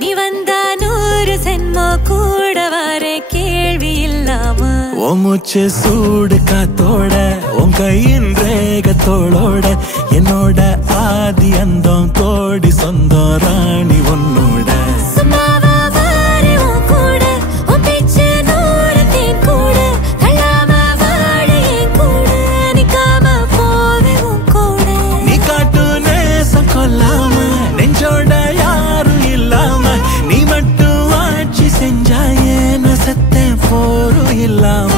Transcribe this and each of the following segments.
நீ வந்தா 100 ஜென்மோ கூட வர கேள்வி இல்லாம உன் மூச்சு சூடு காத்தோட உன் கையின் ரேகத்தோளோட என்னோட ஆதி அந்தம் கோடி சொந்தம் ராணி உன்னோட நெஞ்சோட யாரும் இல்லாம நீ மட்டும் ஆட்சி செஞ்சாயே நசத்த போரும் இல்லாம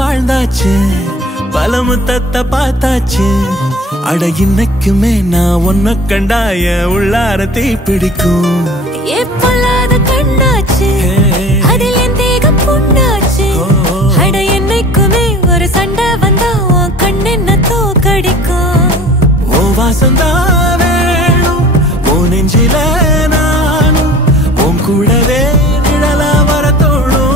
வாழ்ந்தாச்சு பல முத்தத்தை பார்த்தாச்சு அட இன்னைக்குமே நான் உன்ன கண்டாய உள்ளார தீ பிடிக்கும் எப்பொல்லாத கண்ணாச்சு அதில் என் தேகம் புண்ணாச்சு அட என்னைக்குமே ஒரு சண்டை வந்தா உன் கண்ணென்ன தோக்கடிக்கும் ஓ வாசந்தா வேணும் ஓ நெஞ்சில நானும் உன் கூடவே நிழலா வர தோணும்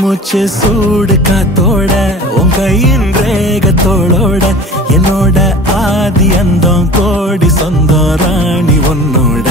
மூச்சு சூடு காத்தோட உன் கையின் ரேகத்தோளோட என்னோட ஆதி அந்தம் கோடி சொந்தம் ராணி உன்னோட